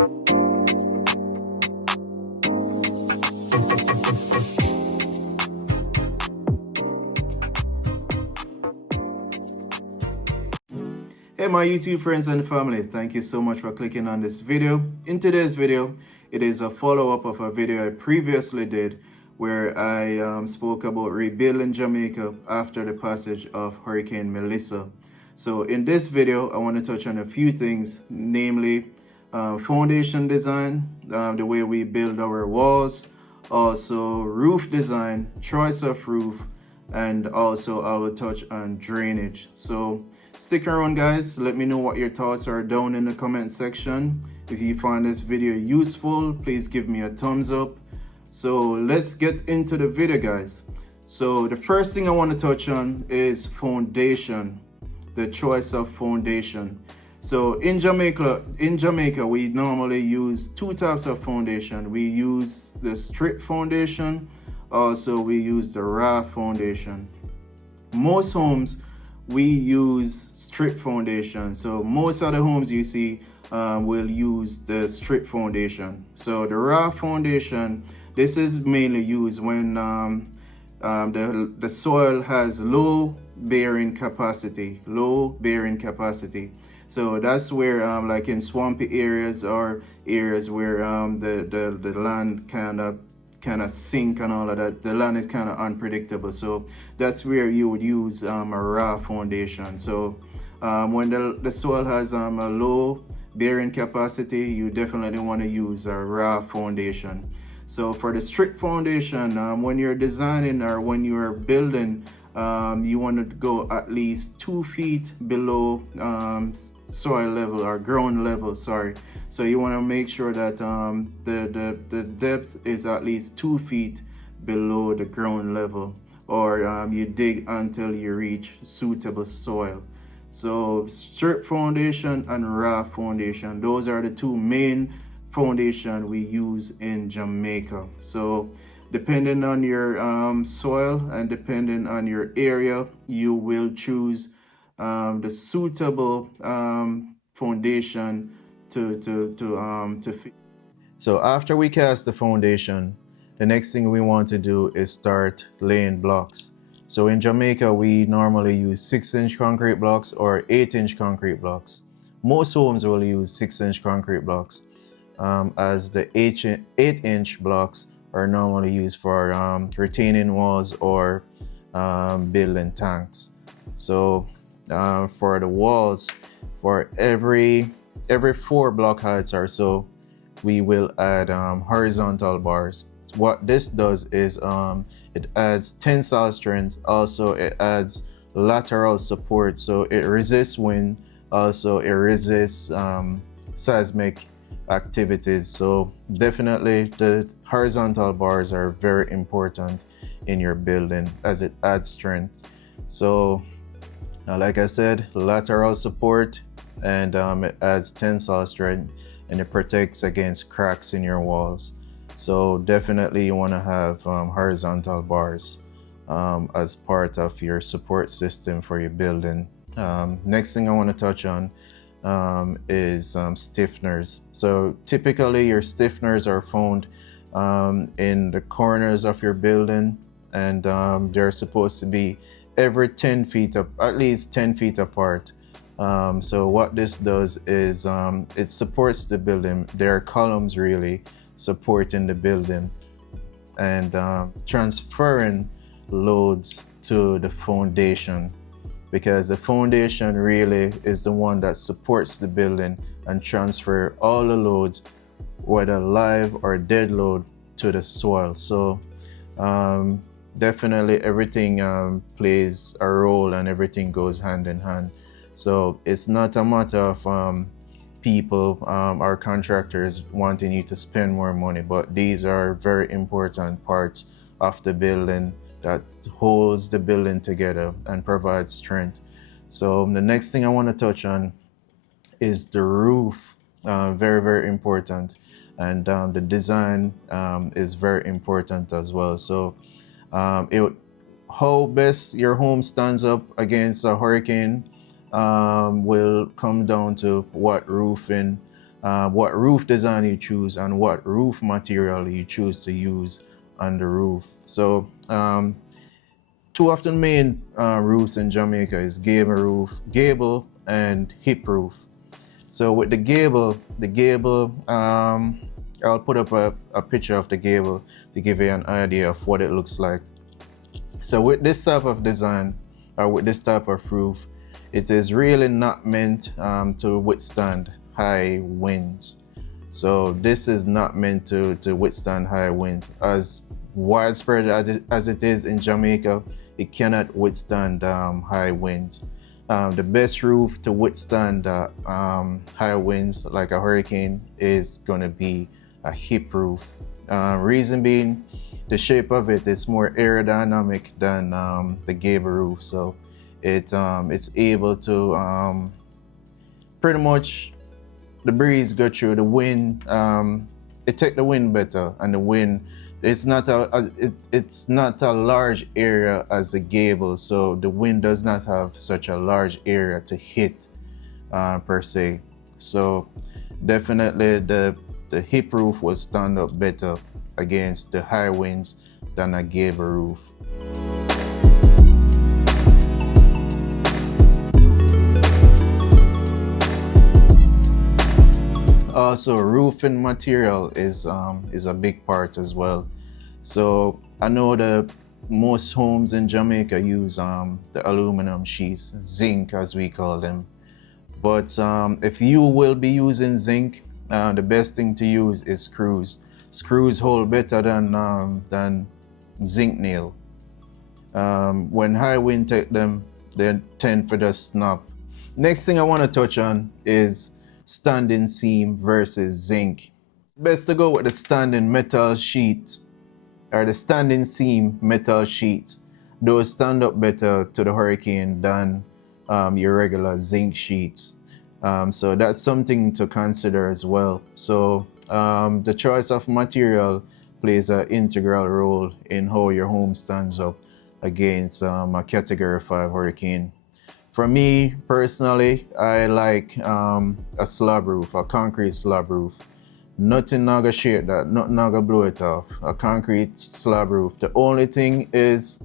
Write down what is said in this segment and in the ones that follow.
Hey my YouTube friends and family, thank you so much for clicking on this video. In today's video, it is a follow-up of a video I previously did where I spoke about rebuilding Jamaica after the passage of Hurricane Melissa. So in this video, I want to touch on a few things, namely foundation design, the way we build our walls, also roof design, choice of roof, and also I will touch on drainage. So stick around guys, let me know what your thoughts are down in the comment section. If you find this video useful, please give me a thumbs up. So let's get into the video guys. So the first thing I want to touch on is foundation, the choice of foundation. So in Jamaica, we normally use two types of foundation. We use the strip foundation, also we use the raft foundation. Most homes we use strip foundation. So most of the homes you see will use the strip foundation. So the raft foundation, this is mainly used when the soil has low bearing capacity. So that's where like in swampy areas or areas where the land kind of sink and all of that, the land is kind of unpredictable. So that's where you would use a raft foundation. So when the soil has a low bearing capacity, you definitely want to use a raft foundation. So for the strip foundation, when you're designing or when you're building, you want to go at least 2 feet below soil level or ground level, sorry. So you want to make sure that the depth is at least 2 feet below the ground level, or you dig until you reach suitable soil. So strip foundation and raft foundation, those are the two main foundation we use in Jamaica. So depending on your soil and depending on your area, you will choose the suitable foundation to fit. So after we cast the foundation, the next thing we want to do is start laying blocks. So in Jamaica, we normally use 6-inch concrete blocks or 8-inch concrete blocks. Most homes will use 6-inch concrete blocks, as the 8-inch blocks are normally used for retaining walls or building tanks. So for the walls, for every 4 block heights or so, we will add horizontal bars. What this does is it adds tensile strength, also it adds lateral support, so it resists wind, also it resists seismic activities. So definitely the horizontal bars are very important in your building as it adds strength. So like I said, lateral support, and it adds tensile strength, and it protects against cracks in your walls. So definitely you want to have horizontal bars as part of your support system for your building. Next thing I want to touch on is stiffeners. So typically your stiffeners are found in the corners of your building, and they're supposed to be every 10 feet up, at least 10 feet apart. So what this does is it supports the building. There are columns really supporting the building and transferring loads to the foundation, because the foundation really is the one that supports the building and transfer all the loads, whether live or dead load, to the soil. So definitely everything plays a role and everything goes hand in hand. So it's not a matter of people or contractors wanting you to spend more money, but these are very important parts of the building that holds the building together and provides strength. So the next thing I want to touch on is the roof. Very important, and the design is very important as well. So how best your home stands up against a hurricane will come down to what roofing what roof design you choose, and what roof material you choose to use on the roof. So two of the main roofs in Jamaica is gable and hip roof. So with the gable, I'll put up a picture of the gable to give you an idea of what it looks like. So with this type of design, or with this type of roof, it is really not meant to withstand high winds. So this is not meant to withstand high winds. As widespread as it is in Jamaica, it cannot withstand high winds. The best roof to withstand high winds like a hurricane is going to be a hip roof. Reason being, the shape of it is more aerodynamic than the gable roof, so it's able to pretty much, the breeze go through, the wind, it take the wind better, and the wind, it's not a large area as the gable, so the wind does not have such a large area to hit per se. So definitely the hip roof will stand up better against the high winds than a gable roof. Also, roofing material is a big part as well. So I know that most homes in Jamaica use the aluminum sheets, zinc as we call them. But if you will be using zinc, the best thing to use is screws. Screws hold better than zinc nail. When high wind take them, they tend to just snap. Next thing I want to touch on is standing seam versus zinc. It's best to go with the standing metal sheet or the standing seam metal sheet. Those stand up better to the hurricane than your regular zinc sheets. So that's something to consider as well. So the choice of material plays an integral role in how your home stands up against a Category 5 hurricane. For me personally, I like a slab roof, a concrete slab roof. Nothing not gonna shake that, nothing not gonna blow it off. A concrete slab roof. The only thing is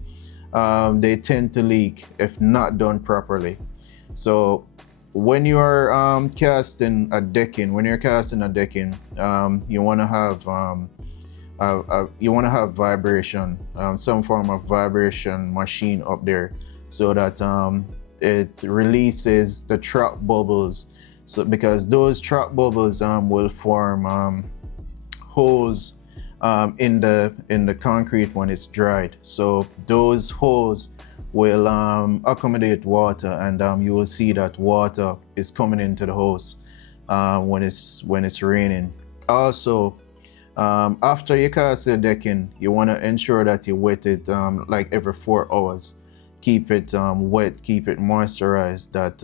they tend to leak if not done properly. So when you are casting a decking, you want to have vibration, some form of vibration machine up there, so that it releases the trap bubbles. So because those trap bubbles will form holes in the concrete when it's dried. So those holes will accommodate water, and you will see that water is coming into the house when it's raining. Also, after you cast the decking, you want to ensure that you wet it like every 4 hours. Keep it wet, keep it moisturized, that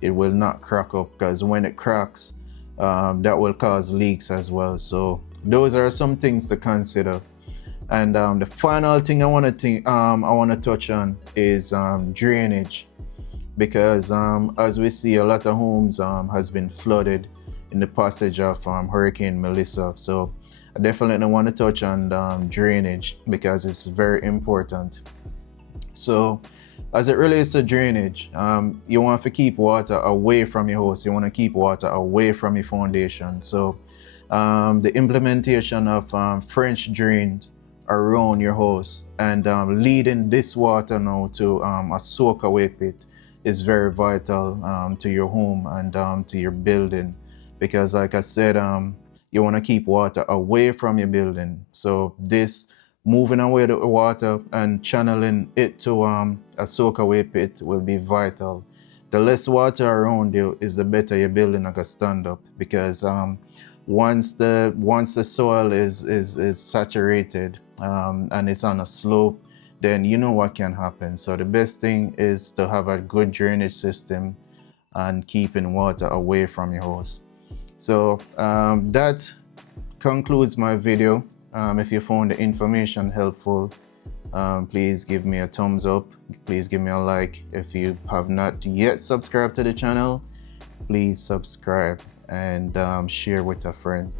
it will not crack up, because when it cracks, that will cause leaks as well. So those are some things to consider. And the final thing I want to touch on is drainage, because as we see, a lot of homes has been flooded in the passage of Hurricane Melissa. So I definitely want to touch on drainage, because it's very important. So as it relates to drainage, you want to keep water away from your house. You want to keep water away from your foundation. So the implementation of French drains around your house and leading this water now to a soak-away pit is very vital to your home and to your building, because like I said, you want to keep water away from your building. So this moving away the water and channeling it to a soak-away pit will be vital. The less water around you is the better your building can stand up, because once the soil is saturated and it's on a slope, then you know what can happen. So the best thing is to have a good drainage system and keeping water away from your house. So that concludes my video. If you found the information helpful, please give me a thumbs up. Please give me a like. If you have not yet subscribed to the channel, please subscribe. and share with your friends.